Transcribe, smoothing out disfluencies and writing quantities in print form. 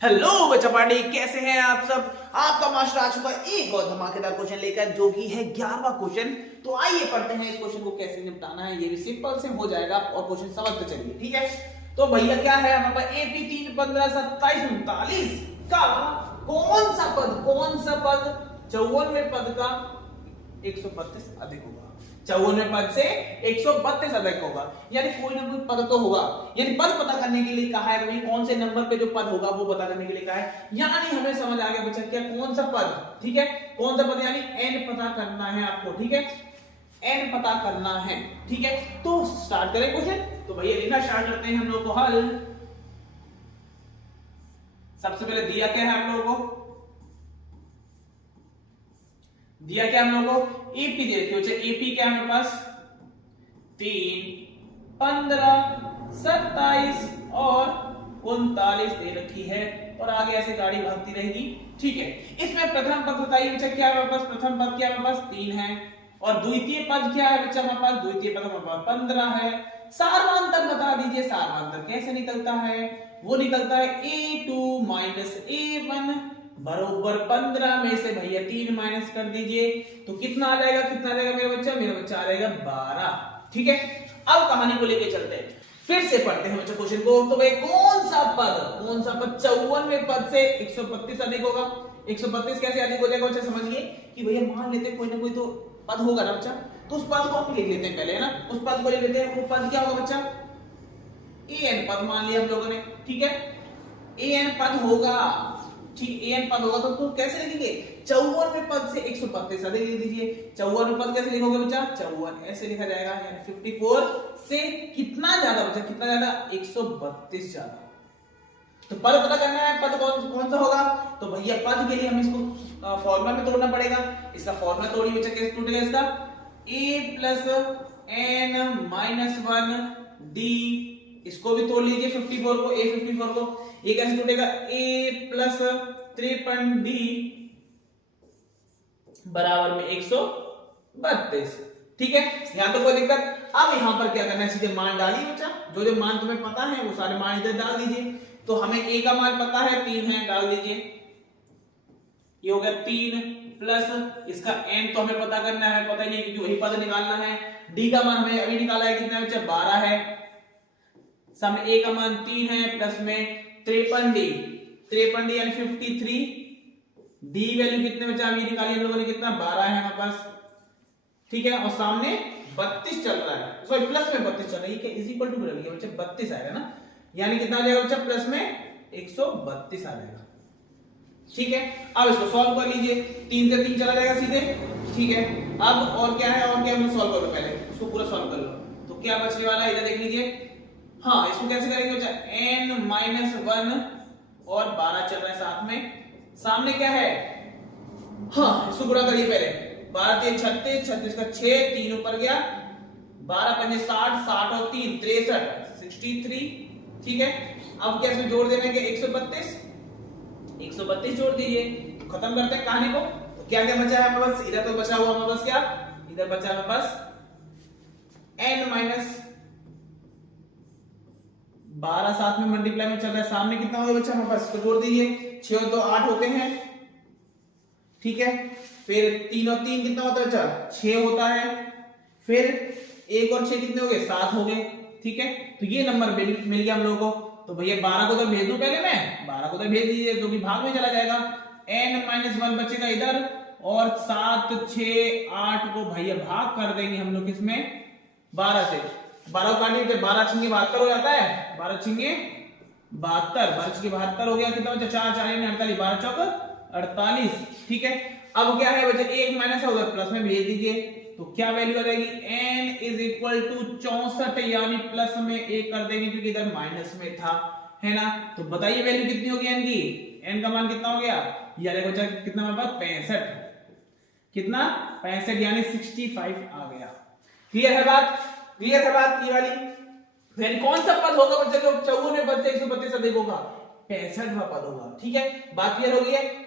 Hello बच्चा party, कैसे हैं आप सब। आपका मास्टर आ चुका है एक और धमाकेदार क्वेश्चन लेकर, जो कि है 11वां क्वेश्चन। तो आइए पढ़ते हैं इस क्वेश्चन को कैसे निपटाना है। ये भी सिंपल से हो जाएगा और क्वेश्चन समझते चलिए, ठीक है। तो भैया क्या है हमारे पास, एपी 3 15 27 39 का कौन सा पद 54वें पद का 132 अधिक होगा। 54वें पद से 132 अधिक होगा, यानी कोई ना कोई पद तो होगा। यानी पद पता करने के लिए कहा है, भाई कौन से नंबर पे जो पद होगा वो पता करने के लिए कहा है। यानी हमें समझ आ गया बच्चा क्या, कौन सा पद, ठीक है, कौन सा पद, यानी n पता करना है आपको, ठीक है, n पता करना है, ठीक है। तो स्टार्ट करें क्वेश्चन। तो भैया लिखना स्टार्ट करते हैं हम लोग को हल। सबसे पहले दिया क्या है हम लोगों को, दिया क्या हम लोगों को, एपी दे रखी है। एपी क्या है हमारे पास, 3 15 27 और 39 दे रखी है, और आगे ऐसे गाड़ी भागती रहेगी, ठीक है। इसमें प्रथम पद बताइए बच्चा, क्या है हमारे पास, प्रथम पद क्या है हमारे पास 3 है, और द्वितीय पद क्या है बच्चा हमारे पास, द्वितीय पद हमारे पास 15 है। सारवांतर बता दीजिए, सारवांतर कैसे निकलता है, वो निकलता है a2 a1 बरोबर 15 में से भैया 3 माइनस कर दीजिए, तो कितना आ जाएगा, कितना आ जाएगा मेरा बच्चा आ जाएगा 12, ठीक है। अब कहानी को लेके चलते हैं, फिर से पढ़ते हैं बच्चा क्वेश्चन को। तो भाई कौन सा पद 54वें पद से 132 अधिक होगा। 132 कैसे अधिक हो जाएगा बच्चा, समझिए कि भैया मान लेते हैं कोई ना कोई तो पद होगा ना बच्चा, तो उस पद को हम लिख लेते हैं पहले, है ना, उस पद को लिख लेते हैं। वो पद क्या होगा बच्चा, an पद मान लिया हम लोगों ने, ठीक है, an पद होगा, ठीक, an पद होगा। तो कैसे लिखेंगे, 54वें पद से 132 अधिक लिख दीजिए। 54वें पद कैसे लिखोगे बच्चा, 54 ऐसे लिखा जाएगा, यानी 54 से कितना ज्यादा बच्चा, कितना ज्यादा, 132 ज्यादा। तो पद पता करना है, पद कौन सा होगा। तो भैया पद के लिए हम इसको फॉर्मूला में तोड़ना पड़ेगा। इसका फॉर्मूला तोड़िए बच्चा, कैसे टूटेगा इसका, a plus n minus 1 d, इसको भी तोड़ लीजिए 54 को, a54 को, ये कैसे टूटेगा, a प्लस 53 d बराबर में 132, ठीक है। यहां तो कोई दिक्कत। अब यहां पर क्या करना है, सीधे मान डालिए बच्चा, जो जो मान तुम्हें पता है वो सारे मान इधर डाल दीजिए। तो हमें a का मान पता है 3 है, डाल दीजिए, ये हो गया 3 प्लस इसका n तो हमें पता करना है, हमें पता ही नहीं क्योंकि वही पद निकालना है। d का मान हमें अभी निकाला है, कितना है बच्चा, 12 है। सामने a का मान 3 है, प्लस में 53d यानी 53, d वैल्यू कितने बच्चा अभी निकाली हम लोगों ने, कितना, 12 है हमारे पास, ठीक है। और सामने 32 चल रहा है, सॉरी प्लस में 32 चल रहा है, ये इज इक्वल टू बनेगी बच्चा 32 आएगा ना, यानी कितना आ जाएगा बच्चा, प्लस में 132 आ जाएगा, ठीक है। अब इसको सॉल्व कर लीजिए, 3 से 3 चला जाएगा सीधे, ठीक है। अब और क्या है, और क्या है, सॉल्व कर लो, पहले उसको पूरा सॉल्व कर लो। तो क्या बचने वाला है, इधर देख लीजिए। हाँ, इसको कैसे करेंगे बच्चा, n माइनस 1 और 12 चल रहा है साथ में, सामने क्या है, हाँ इसको गुणा करिए पहले, 12 3 36, 36 का 6, 3 ऊपर गया, 12 पंजे 60, 60 और 3 63, 63, ठीक है। अब क्या इसमें जोड़ देने के 132 जोड़ दीजिए, तो खत्म करते हैं कहानी को। तो क्या क्या बचा है हमारे पास, इधर तो बचा हुआ हमारे पास, क्या इधर बचा हमारे पास n माइनस 12 साथ में मल्टीप्लाई में चल रहा है, सामने कितना होगा बच्चा हमारे पास, इसको जोड़ दीजिए, 6 और 2 8 होते हैं, ठीक है। फिर 3 और 3 कितना होता है बच्चा, 6 होता है। फिर 1 और 6 कितने हो गए, 7 हो गए, ठीक है। तो ये नंबर मिल गया हम लोगों को। तो भैया 12 को तो भेज दूं, पहले मैं 12 को तो भेज दीजिए, तो भी भाग में चला जाएगा, n माइनस 1 बचेगा इधर, और 7 6 8 को भैया भाग कर देंगे हम लोग किसमें, 12 से। 12 काटिए, 12 छिंगे 72 हो जाता है, 12 छिंगे 72, 12 छिंगे 72 हो गया, कितना बचा, 4 4 48, 12 चौक 48, ठीक है। अब क्या है बच्चा, 1 माइनस है उधर प्लस में भेज दीजिए, तो क्या वैल्यू आ जाएगी, n इज इक्वल टू 64, यानी प्लस में 1 कर देंगे क्योंकि इधर माइनस में था, है ना। तो बताइए वैल्यू कितनी होगी n की, n का मान कितना हो गया, ये देखो बच्चा कितना हमारे पास 65, कितना 65 यानी 65 आ गया। क्लियर है बात, क्लियर है बात ये वाली। यानी कौन सा पद होगा बच्चा जो 54वें पद से 132 अधिक होगा, 65वां पद होगा, ठीक है। बात क्लियर हो गई है।